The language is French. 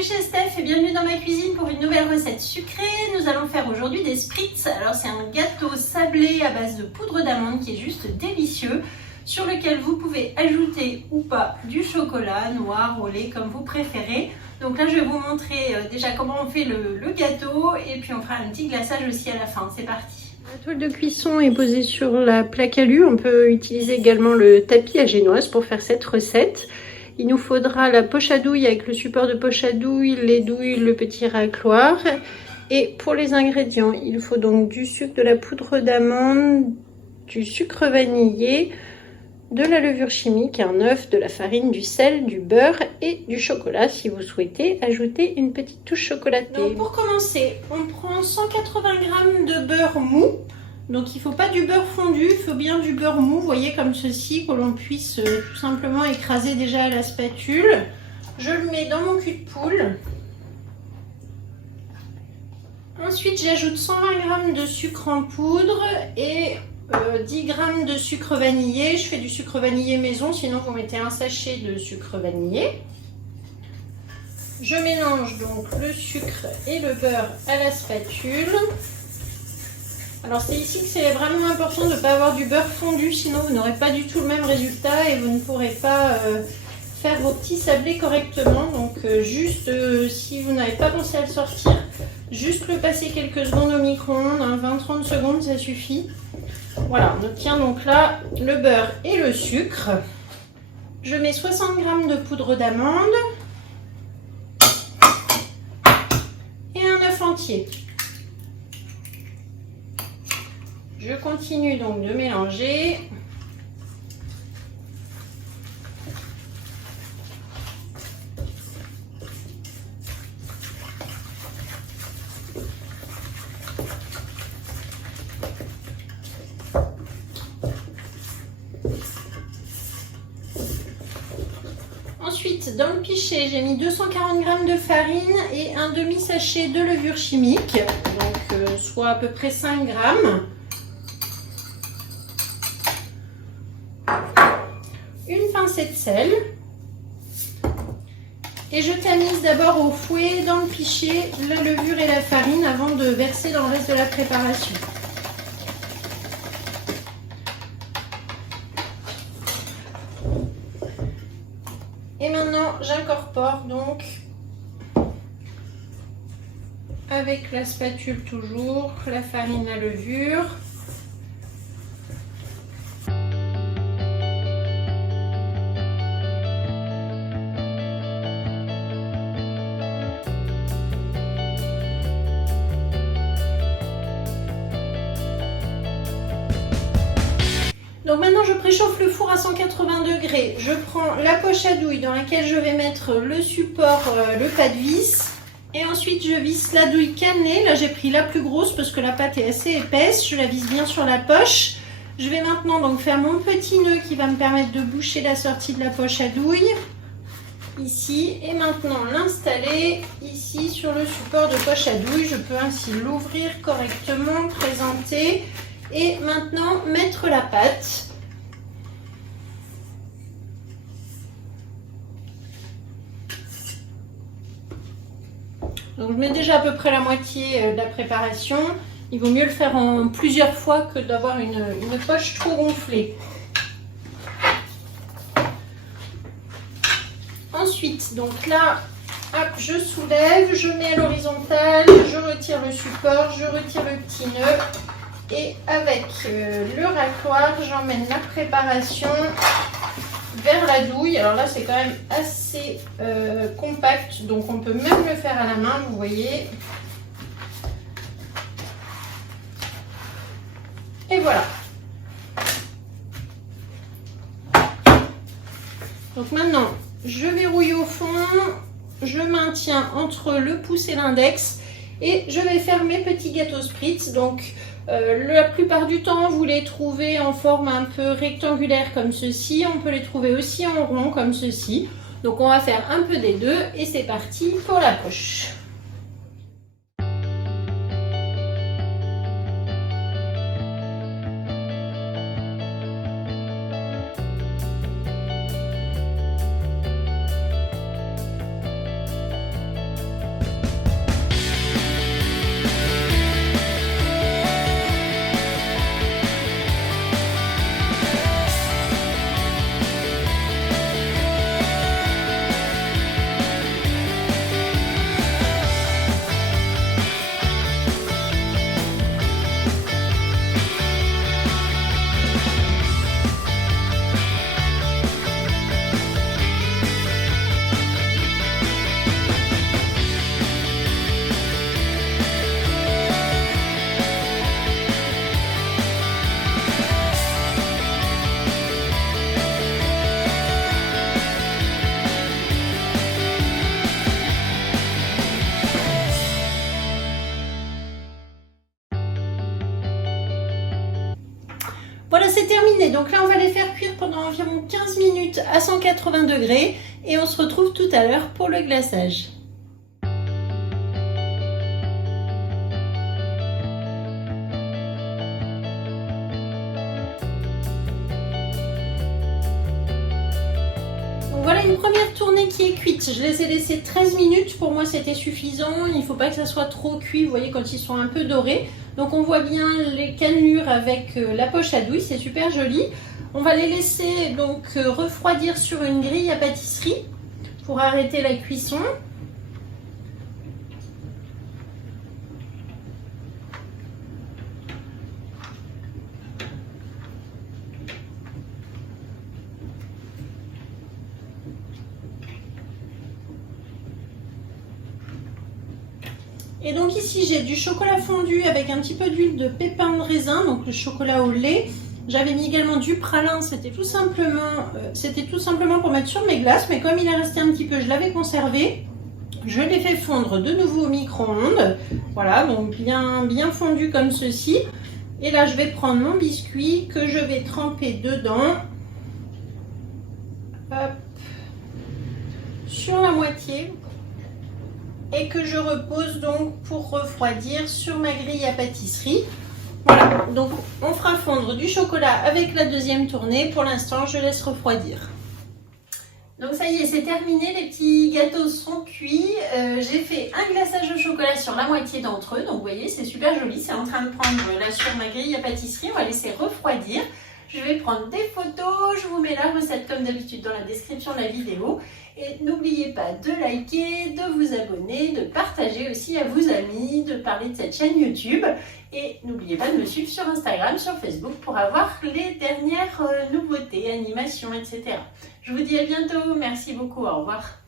Salut chez Steph et bienvenue dans ma cuisine pour une nouvelle recette sucrée. Nous allons faire aujourd'hui des spritz. Alors c'est un gâteau sablé à base de poudre d'amande qui est juste délicieux, sur lequel vous pouvez ajouter ou pas du chocolat noir au lait comme vous préférez. Donc là je vais vous montrer déjà comment on fait le gâteau et puis on fera un petit glaçage aussi à la fin. C'est parti. La toile de cuisson est posée sur la plaque alu. On peut utiliser également le tapis à génoise pour faire cette recette. Il nous faudra la poche à douille avec le support de poche à douille, les douilles, le petit racloir. Et pour les ingrédients, il faut donc du sucre, de la poudre d'amande, du sucre vanillé, de la levure chimique, un œuf, de la farine, du sel, du beurre et du chocolat si vous souhaitez ajouter une petite touche chocolatée. Donc pour commencer, on prend 180 g de beurre mou. Donc il ne faut pas du beurre fondu, il faut bien du beurre mou, vous voyez, comme ceci, que l'on puisse tout simplement écraser déjà à la spatule. Je le mets dans mon cul de poule. Ensuite j'ajoute 120 g de sucre en poudre et 10 g de sucre vanillé. Je fais du sucre vanillé maison, sinon vous mettez un sachet de sucre vanillé. Je mélange donc le sucre et le beurre à la spatule. Alors c'est ici que c'est vraiment important de ne pas avoir du beurre fondu, sinon vous n'aurez pas du tout le même résultat et vous ne pourrez pas faire vos petits sablés correctement. Donc juste si vous n'avez pas pensé à le sortir, juste le passer quelques secondes au micro-ondes, 20-30 secondes ça suffit. Voilà, on obtient donc là le beurre et le sucre. Je mets 60 g de poudre d'amande et un œuf entier. Je continue donc de mélanger. Ensuite, dans le pichet, j'ai mis 240 g de farine et un demi-sachet de levure chimique, donc soit à peu près 5 g. Une pincée de sel et je tamise d'abord au fouet dans le pichet la levure et la farine avant de verser dans le reste de la préparation. Et maintenant j'incorpore donc avec la spatule toujours la farine, la levure. Donc maintenant je préchauffe le four à 180 degrés, je prends la poche à douille dans laquelle je vais mettre le support, le pas de vis, et ensuite je visse la douille cannelée. Là j'ai pris la plus grosse parce que la pâte est assez épaisse, je la visse bien sur la poche. Je vais maintenant donc faire mon petit nœud qui va me permettre de boucher la sortie de la poche à douille, ici, et maintenant l'installer ici sur le support de poche à douille. Je peux ainsi l'ouvrir correctement, présenter. Et maintenant, mettre la pâte. Donc, je mets déjà à peu près la moitié de la préparation. Il vaut mieux le faire en plusieurs fois que d'avoir une poche trop gonflée. Ensuite, donc là, hop, je soulève, je mets à l'horizontale, je retire le support, je retire le petit nœud. Et avec le racloir, j'emmène la préparation vers la douille. Alors là, c'est quand même assez compact, donc on peut même le faire à la main, vous voyez. Et voilà. Donc maintenant, je verrouille au fond, je maintiens entre le pouce et l'index et je vais faire mes petits gâteaux spritz. Donc la plupart du temps, vous les trouvez en forme un peu rectangulaire comme ceci. On peut les trouver aussi en rond comme ceci. Donc on va faire un peu des deux et c'est parti pour la poche. Ok, donc là on va les faire cuire pendant environ 15 minutes à 180 degrés et on se retrouve tout à l'heure pour le glaçage. Voilà une première tournée qui est cuite. Je les ai laissés 13 minutes. Pour moi, c'était suffisant. Il ne faut pas que ça soit trop cuit. Vous voyez, quand ils sont un peu dorés. Donc, on voit bien les cannelures avec la poche à douille. C'est super joli. On va les laisser donc refroidir sur une grille à pâtisserie pour arrêter la cuisson. Et donc ici j'ai du chocolat fondu avec un petit peu d'huile de pépins de raisin, donc le chocolat au lait. J'avais mis également du pralin, c'était tout simplement pour mettre sur mes glaces, mais comme il est resté un petit peu, je l'avais conservé. Je l'ai fait fondre de nouveau au micro-ondes. Voilà, donc bien fondu comme ceci. Et là je vais prendre mon biscuit que je vais tremper dedans. Hop. Sur la moitié. Et que je repose donc pour refroidir sur ma grille à pâtisserie. Voilà, donc on fera fondre du chocolat avec la deuxième tournée. Pour l'instant, je laisse refroidir. Donc ça y est, c'est terminé, les petits gâteaux sont cuits. J'ai fait un glaçage au chocolat sur la moitié d'entre eux. Donc vous voyez, c'est super joli, c'est en train de prendre là sur ma grille à pâtisserie. On va laisser refroidir. Je vais prendre des photos, je vous mets la recette comme d'habitude dans la description de la vidéo. Et n'oubliez pas de liker, de vous abonner, de partager aussi à vos amis, de parler de cette chaîne YouTube. Et n'oubliez pas de me suivre sur Instagram, sur Facebook pour avoir les dernières nouveautés, animations, etc. Je vous dis à bientôt, merci beaucoup, au revoir.